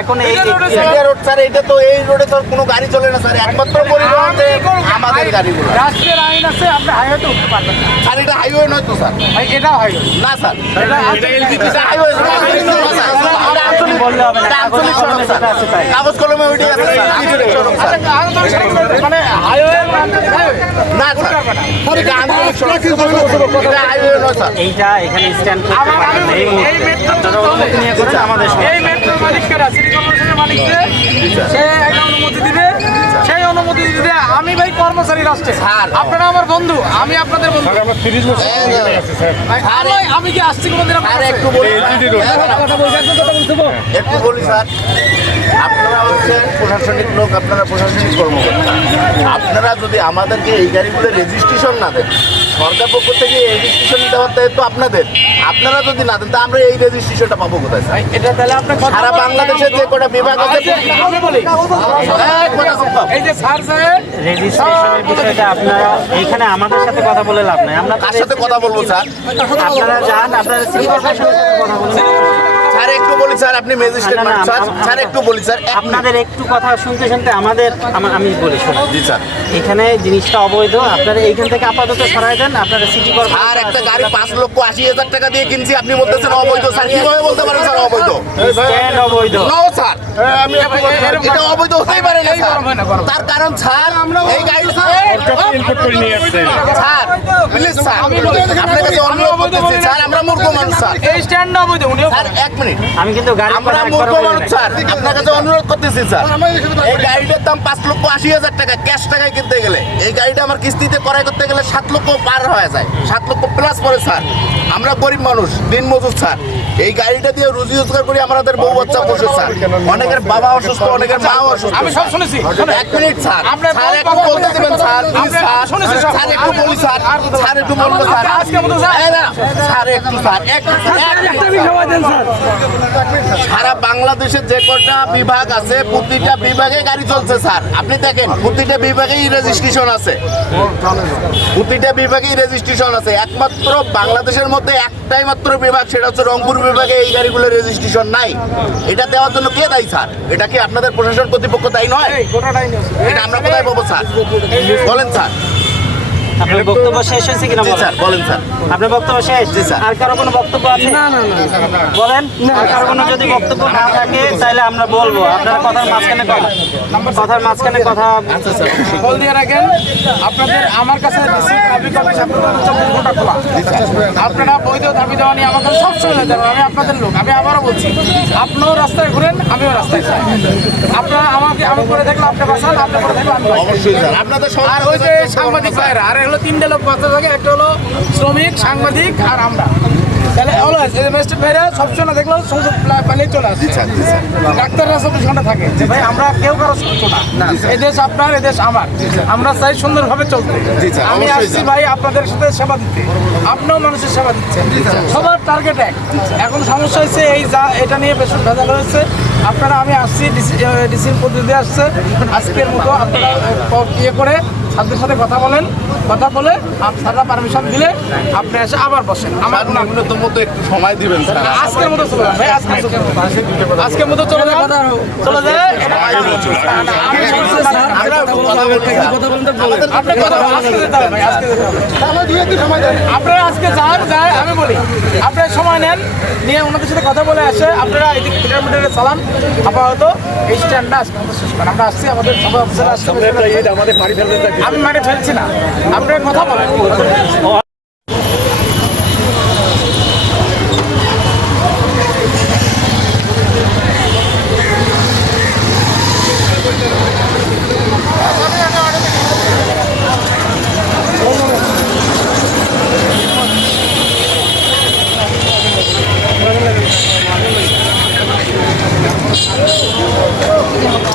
এখন এই road sir এটা তো এই রোডে তো কোনো গাড়ি চলে না স্যার একমাত্র পরিবহন আমাদের গাড়িগুলো। রাষ্ট্রের আইন আছে আপনি হাইওয়েতে উঠতে পারবেন না। স্যার এটা হাইওয়ে নয় তো স্যার এটাও হাইওয়ে না স্যার এটা এটা হাইওয়ে বললে হবে না আঞ্চলিক সড়ক স্যার কাগজ কলমে উঠে গেছে সড়ক স্যার মানে হাইওয়ে না এটা এটা এইটা এখানে স্ট্যান্ড করতে পারেন এই মেট্রো আমাদের এই মেট্রোর মালিক কেরা সিটি কর্পোরেশনের মালিক যে সে একটা অনুমতি দিবে সেই অনুমতি দিতে আমি ভাই কর্মচারী রাষ্ট্রে। আপনারা আমার বন্ধু আমি আপনাদের বন্ধু। আমি- আমি কি আসছি কোনোদিন? একটু বলি। একটু বলি স্যার। আপনারা হচ্ছেন প্রশাসনিক লোক আপনারা প্রশাসনিক কর্মকর্তা। আপনারা যদি আমাদেরকে এই গাড়িগুলো রেজিস্ট্রেশন না দেন সরকার পক্ষ থেকে রেজিস্ট্রেশন দেওয়ার দায়িত্ব আপনাদের। আপনারা যদি না দেন তা আমরা এই রেজিস্ট্রেশনটা পাবো কোথায় স্যার? এটা তাহলে আপনার সারা বাংলাদেশের যে কটা বিভাগ আছে বলতাম। এই যে স্যার রেজিস্ট্রেশনের বিষয়টা আপনারা এখানে আমাদের সাথে কথা বলে লাভ নাই। আমরা কার সাথে কথা বলব স্যার? আপনারা যান আপনারা সিটি কর্পোরেশনের সাথে কথা বলুন। স্যার একটু বলি স্যার আপনি ম্যাজিস্ট্রেট মানুষ। স্যার স্যার একটু বলি স্যার আপনাদের একটু কথা শুনতে শুনতে আমাদের আমি বলি শোনো জি স্যার। এখানে জিনিসটা অবৈধ। আপনারা এইখান থেকে আপাতত সরাই দেন আপনারা সিটি আর একটা গাড়ি পাঁচ লক্ষ আশি হাজার টাকা দিয়ে কিনছি আপনি বলতেছেন অবৈধ। স্যার কীভাবে বলতে পারেন স্যার অবৈধ? স্ট্যান্ড অবৈধ। No sir. আমি এটা অবৈধ হতেই পারে না স্যার। গরম হয় না, গরম। তার কারণ স্যার এই গাড়ি স্যার প্লিজ স্যার আপনার কাছে অনুরোধ করতেছি স্যার মানুষ স্যার। এই স্ট্যান্ড অবৈধ উনিও স্যার এক মিনিট। আমি কিন্তু গাড়ি আমরা মূর্খ মানুষ স্যার। আপনার কাছে অনুরোধ করতেছি স্যার। এই গাড়িটার দাম পাঁচ লক্ষ আশি হাজার টাকা ক্যাশ টাকায় কিনতে গেলে। এই গাড়িটা আমার কিস্তিতে করাই করতে গেলে সাত লক্ষ পার হয়ে যায়। সাত লক্ষ প্লাস পরে স্যার। আমরা গরিব মানুষ দিন মজুর স্যার। এই গাড়িটা দিয়ে রুজি রোজগার করি আমাদের বউ বাচ্চা বসে স্যার। অনেকের বাবা অসুস্থ অনেকের মা অসুস্থ আমি সব শুনেছি এক মিনিট স্যার। স্যার একটু বাবা- বলতে দিবেন স্যার। স্যার শুনেছি স্যার একটু বলি স্যার একটু বলব স্যার একটু স্যার সারা বাংলাদেশের যে কটা বিভাগ আছে প্রতিটা বিভাগে গাড়ি চলছে স্যার। আপনি দেখেন প্রতিটা বিভাগেই রেজিস্ট্রেশন আছে। প্রতিটা বিভাগেই রেজিস্ট্রেশন আছে। একমাত্র বাংলাদেশের মধ্যে একটাই মাত্র বিভাগ সেটা হচ্ছে রংপুর বিভাগে এই গাড়িগুলো রেজিস্ট্রেশন নাই। এটা দেওয়ার জন্য কে দায়ী স্যার? এটা কি আপনাদের প্রশাসন কর্তৃপক্ষ দায়ী নয়? এটা আমরা কোথায় পাবো স্যার? বলেন স্যার। আপনার বক্তব্য শেষ হয়েছে কিনা বলেন? স্যার বলেন স্যার। আপনার বক্তব্য শেষ? জি, স্যার। আর কারও কোনো বক্তব্য আছে? না না বলেন আর কারও কোনো যদি বক্তব্য না থাকে তাহলে আমরা বলব। আপনারা কথার মাঝখানে কথা কথার মাঝখানে কথা কল দিয়ে রাখেন। আপনাদের আমার কাছে আপনারা বৈধ দাবি দেওয়া নিয়ে আমাকে সবসময় যেতে হবে আমি আপনাদের লোক আমি আবারও বলছি আপনিও রাস্তায় ঘুরেন আমিও রাস্তায় যাই আপনারা আমাকে আমি করে দেখলাম আপনি বাঁচান আপনি করে থাকলে আমি অবশ্যই স্যার। আপনাদের আর ওই যে সাংবাদিক ভাইরা আর হলো তিনটে লোক বাঁচতে থাকে একটা হলো শ্রমিক সাংবাদিক আর আমরা। তাহলে হলো ম্যাজিস্ট্রেট ভাইরা সবসময় পালিয়ে চলে ডাক্তাররা ঘণ্টা থাকে। যে ভাই আমরা কেউ কারও শত্রু না। এদেশ আপনার আমার। আমরা চাই সুন্দরভাবে চলতে। আমি আসছি ভাই আপনাদের সাথে সেবা দিতে। আপনিও মানুষের সেবা দিচ্ছেন। সবার টার্গেট এক। এখন সমস্যা হচ্ছে এই যা এটা নিয়ে বেশ ভেজাল হয়েছে। আপনারা আমি আসছি ডিসি ডিসির পদ্ধতি আসছে। আজকের মতো আপনারা ইয়ে করে সাথে সাথে কথা বলেন কথা বলে আপনারা পারমিশন দিলে আপনি এসে আবার বসেন। আমার ন্যূনতম তো একটু সময় দিবেন আজকের মতো চলে যান ভাই আজকের মতো চলে যান। আজকের মতো চলে যান চলে যায় আপনারা আজকে যান যায় আমি বলি। আপনারা সময় নেন নিয়ে ওনাদের সাথে কথা বলে আসে। আপনারা এদিক মিটার চালান। আপাতত এই স্ট্যান্ডটা আমাদের আমরা আসছি আমাদের সবাই অফিসার আসছে। আমি মাঠে ফেলছি না। আপনারা কথা বলেন।